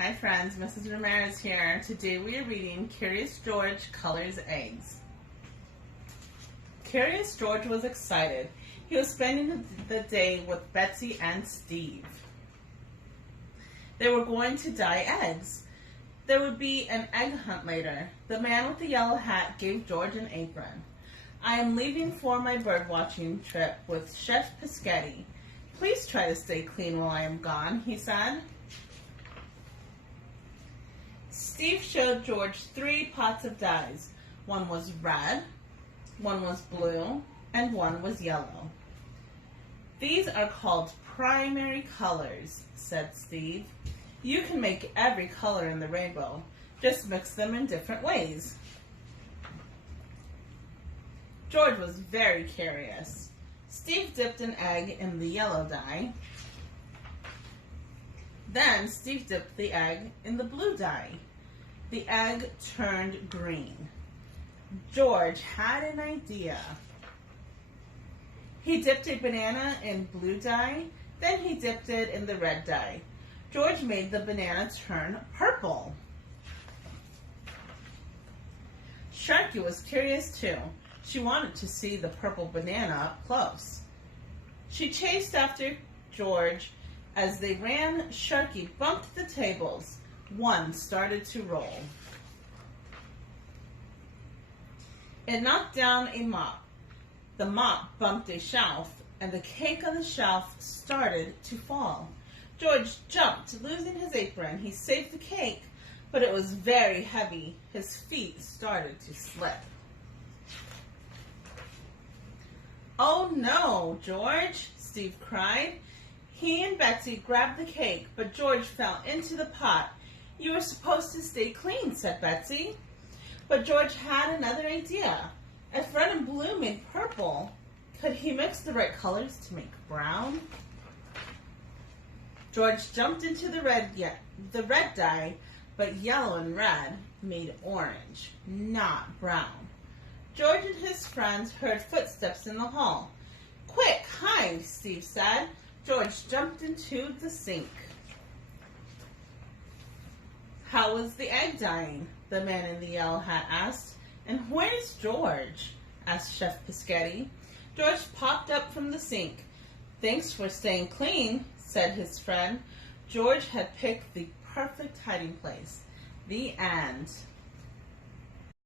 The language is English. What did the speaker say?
Hi friends, Mrs. Ramirez here. Today we are reading Curious George Colors Eggs. Curious George was excited. He was spending the day with Betsy and Steve. They were going to dye eggs. There would be an egg hunt later. The man with the yellow hat gave George an apron. I am leaving for my bird watching trip with Chef Pischetti. Please try to stay clean while I am gone, he said. Steve showed George 3 pots of dyes. One was red, one was blue, and one was yellow. These are called primary colors, said Steve. You can make every color in the rainbow. Just mix them in different ways. George was very curious. Steve dipped an egg in the yellow dye. Then Steve dipped the egg in the blue dye. The egg turned green. George had an idea. He dipped a banana in blue dye, then he dipped it in the red dye. George made the banana turn purple. Sharky was curious too. She wanted to see the purple banana up close. She chased after George. As they ran, Sharky bumped the tables. One started to roll. It knocked down a mop. The mop bumped a shelf, and the cake on the shelf started to fall. George jumped, losing his apron. He saved the cake, but it was very heavy. His feet started to slip. "Oh no, George!" Steve cried. He and Betsy grabbed the cake, but George fell into the pot. "You were supposed to stay clean," said Betsy. But George had another idea. If red and blue made purple, could he mix the right colors to make brown? George jumped into the red dye, but yellow and red made orange, not brown. George and his friends heard footsteps in the hall. "Quick, hide," Steve said. George jumped into the sink. "How was the egg dyeing?" the man in the yellow hat asked. "And where's George?" asked Chef Pischetti. George popped up from the sink. "Thanks for staying clean," said his friend. George had picked the perfect hiding place. The end.